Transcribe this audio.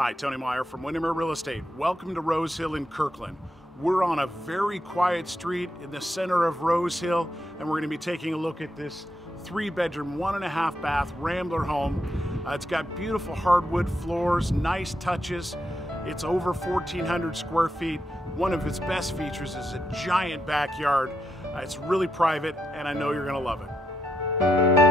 Hi, Tony Meyer from Windermere Real Estate. Welcome to Rose Hill in Kirkland. We're on a very quiet street in the center of Rose Hill, and we're going to be taking a look at this 3-bedroom, 1.5 bath Rambler home. It's got beautiful hardwood floors, nice touches. It's over 1,400 square feet. One of its best features is a giant backyard. It's really private, and I know you're going to love it.